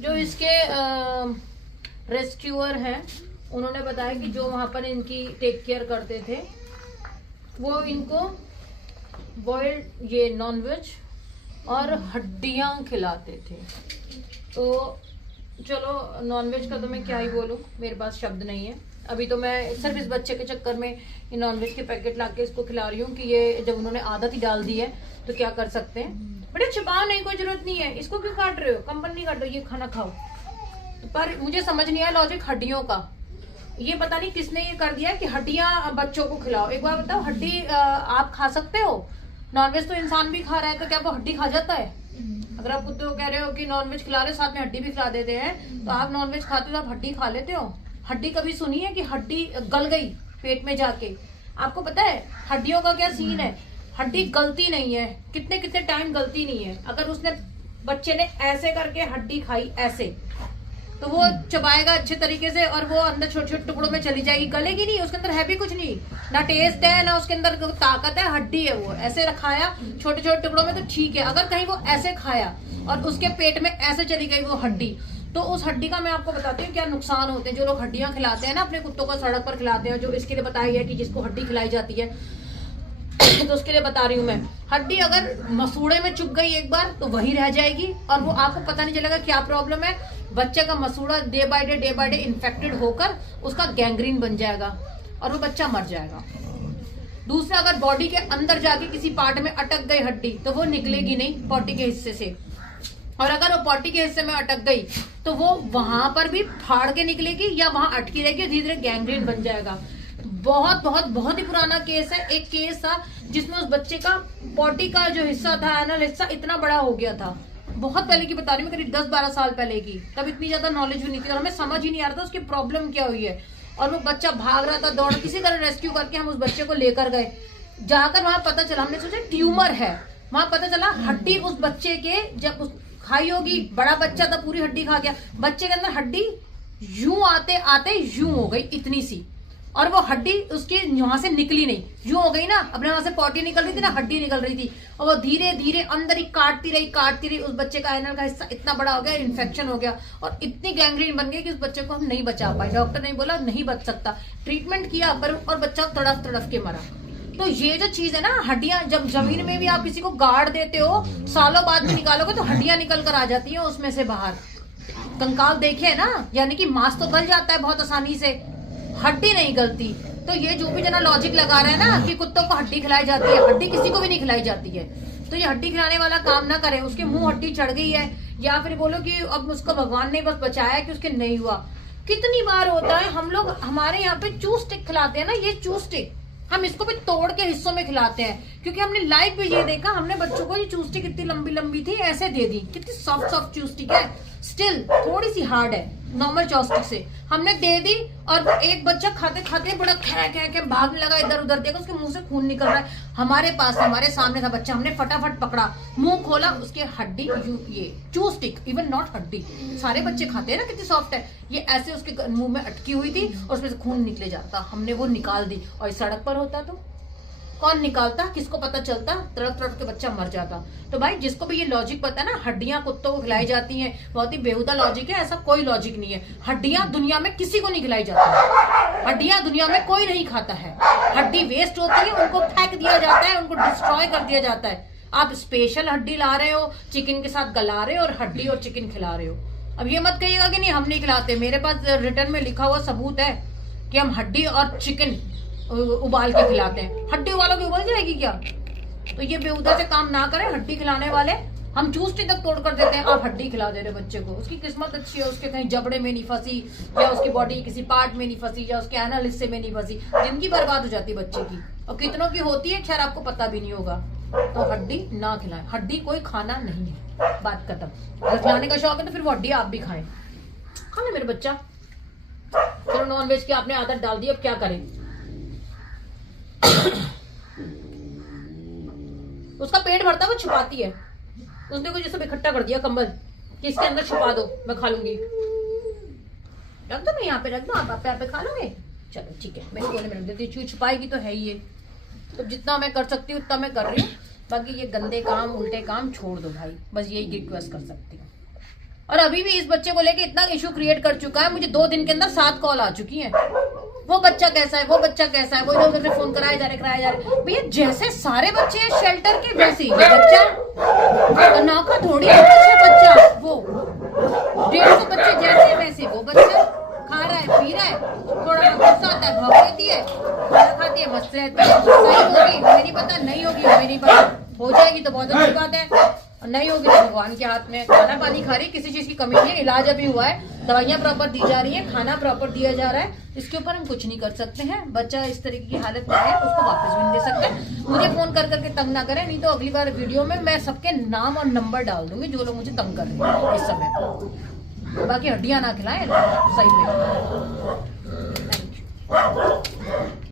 जो इसके रेस्क्यूअर हैं उन्होंने बताया कि जो वहां पर इनकी टेक केयर करते थे वो इनको बॉइल्ड ये नॉनवेज और हड्डियां खिलाते थे। तो चलो नॉनवेज का तो मैं क्या ही बोलूं, मेरे पास शब्द नहीं है। अभी तो मैं सिर्फ इस बच्चे के चक्कर में ये नॉनवेज के पैकेट लाके इसको खिला रही हूँ कि ये जब उन्होंने आदत ही डाल दी है तो क्या कर सकते हैं। बेटा छिपाओ नहीं, कोई जरूरत नहीं है, इसको क्यों काट रहे हो, कंबल नहीं काट रहे हो, ये खाना खाओ। पर मुझे समझ नहीं आया लॉजिक हड्डियों का। ये पता नहीं किसने ये कर दिया कि हड्डियां बच्चों को खिलाओ। एक बार बताओ, हड्डी आप खा सकते हो? नॉनवेज तो इंसान भी खा रहा है, तो क्या वो हड्डी खा जाता है? अगर आप कुत्ते को कह रहे हो कि नॉनवेज खिला रहे हो साथ में हड्डी भी खिला देते हैं, तो आप नॉनवेज खाते हो तो आप हड्डी खा लेते हो? हड्डी कभी सुनी है कि हड्डी गल गई पेट में जाके? आपको पता है हड्डियों का क्या सीन है? हड्डी गलती नहीं है, कितने कितने टाइम गलती नहीं है। अगर उसने बच्चे ने ऐसे करके हड्डी खाई ऐसे, तो वो चबाएगा अच्छे तरीके से और वो अंदर छोटे छोटे टुकड़ों में चली जाएगी, गलेगी नहीं, उसके अंदर है भी कुछ नहीं, ना टेस्ट है ना उसके अंदर ताकत है, हड्डी है। वो ऐसे खाया छोटे छोटे टुकड़ों में तो ठीक है, अगर कहीं वो ऐसे खाया और उसके पेट में ऐसे चली गई वो हड्डी, तो उस हड्डी का मैं आपको बताती हूँ क्या नुकसान होते हैं। जो लोग हड्डियां खिलाते हैं ना अपने कुत्तों को, सड़क पर खिलाते हैं, जो इसके लिए बताई है कि जिसको हड्डी खिलाई जाती है तो उसके लिए बता रही हूँ मैं। हड्डी अगर मसूड़े में चुभ गई एक बार तो वही रह जाएगी और वो आपको पता नहीं चलेगा क्या प्रॉब्लम है। बच्चे का मसूड़ा डे बाय डे इन्फेक्टेड होकर उसका गैंग्रीन बन जाएगा और वो बच्चा मर जाएगा। दूसरा, अगर बॉडी के अंदर जाके किसी पार्ट में अटक गई हड्डी तो वो निकलेगी नहीं पॉटी के हिस्से से, और अगर वो पॉटी के हिस्से में अटक गई तो वो वहां पर भी फाड़ के निकलेगी या वहां अटकी रहेगी, धीरे धीरे गैंग्रीन बन जाएगा। बहुत बहुत बहुत ही पुराना केस है। एक केस था जिसमें उस बच्चे का पॉटी का जो हिस्सा था, एनल हिस्सा इतना बड़ा हो गया था। बहुत पहले की बता रही हूँ, करीब 10-12 साल पहले की। तब इतनी ज्यादा नॉलेज भी नहीं थी और हमें समझ ही नहीं आ रहा था उसकी प्रॉब्लम क्या हुई है। और वो बच्चा भाग रहा था, दौड़, किसी तरह रेस्क्यू करके हम उस बच्चे को लेकर गए। जाकर वहां पता चला, हमने सोचा ट्यूमर है, वहां पता चला हड्डी उस बच्चे के जब खाई होगी, बड़ा बच्चा था पूरी हड्डी खा गया, बच्चे के अंदर हड्डी यूं आते आते यूं हो गई इतनी सी, और वो हड्डी उसकी वहां से निकली नहीं, यूं हो गई ना, अपने वहां से पॉटी निकल रही थी ना, हड्डी निकल रही थी, और वो धीरे धीरे अंदर ही काटती रही। उस बच्चे का एनल का हिस्सा इतना बड़ा हो गया, इन्फेक्शन हो गया और इतनी गैंग्रीन बन गई कि उस बच्चे को हम नहीं बचा पाए। डॉक्टर ने बोला नहीं बच सकता, ट्रीटमेंट किया पर और बच्चा तड़फ तड़फ के मरा। तो ये जो चीज है ना, हड्डियां, जब जमीन में भी आप किसी को गाड़ देते हो, सालों बाद में निकालोगे तो हड्डियां निकल कर आ जाती है उसमें से बाहर। कंकाल देखे ना, यानी कि मांस तो गल जाता है बहुत आसानी से, हड्डी नहीं गलती। तो ये जो भी जना लॉजिक लगा रहे हैं ना कि कुत्तों को हड्डी खिलाई जाती है, हड्डी किसी को भी नहीं खिलाई जाती है। तो ये हड्डी खिलाने वाला काम ना करे। उसके मुंह हड्डी चढ़ गई है, या फिर बोलो कि अब उसको भगवान ने बस बचाया कि उसके नहीं हुआ। कितनी बार होता है, हम लोग हमारे यहाँ पे चू स्टिक खिलाते हैं ना, ये चू स्टिक हम इसको भी तोड़ के हिस्सों में खिलाते हैं, क्योंकि हमने लाइव में ये देखा। हमने बच्चों को ये चूस्टिक इतनी लंबी लंबी थी, ऐसे दे दी, कितनी सॉफ्ट सॉफ्ट चूस्टिक है, स्टिल थोड़ी सी हार्ड है नॉर्मल चॉस्टिक से, हमने दे दी। और एक बच्चा खाते खाते बड़ा खे खे के भागने लगा, इधर उधर देखा, उसके मुंह से खून निकल रहा है। हमारे पास, हमारे सामने था बच्चा, हमने फटाफट पकड़ा, मुंह खोला, उसके हड्डी, ये चूस्टिक, इवन नॉट हड्डी, सारे बच्चे खाते हैं ना, कितनी सॉफ्ट है, ये ऐसे उसके मुंह में अटकी हुई थी और उसमें से खून निकले जाता। हमने वो निकाल दी, और सड़क पर होता तो कौन निकालता, किसको पता चलता, तड़प तड़प के बच्चा मर जाता। तो भाई जिसको भी ये लॉजिक पता है ना, हड्डियां कुत्तों को खिलाई जाती हैं, बहुत ही बेहुदा लॉजिक है, ऐसा कोई लॉजिक नहीं है। हड्डियां दुनिया में किसी को नहीं खिलाई जाती, हड्डियां दुनिया में कोई नहीं खाता है। हड्डी वेस्ट होती है, उनको फेंक दिया जाता है, उनको डिस्ट्रॉय कर दिया जाता है। आप स्पेशल हड्डी ला रहे हो, चिकन के साथ गला रहे हो और हड्डी और चिकन खिला रहे हो। अब ये मत कहिएगा कि नहीं हम नहीं खिलाते, मेरे पास रिटर्न में लिखा हुआ सबूत है कि हम हड्डी और चिकन उबाल के खिलाते हैं। हड्डी उबालोगे उबल जाएगी क्या? तो ये बेहुदा से काम ना करें हड्डी खिलाने वाले। हम चूस्टी तक तोड़ कर देते हैं, आप हड्डी खिला दे रहे बच्चे को। उसकी किस्मत अच्छी है, उसके कहीं जबड़े में नहीं फंसी, या उसकी बॉडी के किसी पार्ट में नहीं फंसी, या उसके एनल हिस्से में नहीं फंसी, जिंदगी बर्बाद हो जाती है बच्चे की। और कितनों की होती है, खैर आपको पता भी नहीं होगा। तो हड्डी ना खिलाएं, हड्डी कोई खाना नहीं है, बात खत्म। अगर खिलाने का शौक है तो फिर वो हड्डी आप भी खाएं, खा ले मेरे बच्चा। चलो नॉन वेज की आपने आदत डाल दी, अब क्या करें? उसका पेट भरता, वो छुपाती है, उसने कुछ जैसे इकट्ठा कर दिया कंबल कि इसके अंदर छुपा दो, मैं खा लूंगी। रख दो, मैं यहाँ पे रख दो, आप पे खा लोगे, चलो ठीक है, मेरे कोने में रख देती हूँ, छुपाएगी तो है ही ये। तो जितना मैं कर सकती हूँ उतना मैं कर रही हूँ, बाकी ये गंदे काम उल्टे काम छोड़ दो भाई, बस यही रिक्वेस्ट कर सकती हूँ। और अभी भी इस बच्चे को लेके इतना इशू क्रिएट कर चुका है, मुझे 2 दिन के अंदर 7 कॉल आ चुकी है। वो बच्चा कैसा है, वो बच्चा कैसा है, वो इधर उधर से फोन कराए जा रहे। भैया जैसे सारे बच्चे हैं शेल्टर के, वैसे ही ये बच्चा अनाखा थोड़ी है, बच्चा वो 150 बच्चे जैसे वैसे वो बच्चा खा रहा है, पी रहा है, थोड़ा गुस्सा आता है, भाग लेती है, खाना खाती है, मस्त रहती है। सही होगी हमें नहीं पता, नहीं होगी हमें नहीं पता, हो जाएगी तो बहुत अच्छी बात है, नहीं होगी तो भगवान के हाथ में। खाना पानी खा रही, किसी चीज की कमी नहीं है, इलाज अभी हुआ है, दवाइयां प्रॉपर दी जा रही है, खाना प्रॉपर दिया जा रहा है, इसके ऊपर हम कुछ नहीं कर सकते हैं। बच्चा इस तरीके की हालत में है, उसको वापस भी नहीं दे सकते। मुझे फोन कर करके तंग ना करें, नहीं तो अगली बार वीडियो में मैं सबके नाम और नंबर डाल दूंगी जो लोग मुझे तंग कर रहे हैं इस समय पर। बाकी हड्डियां ना खिलाएं सही में। Thank you.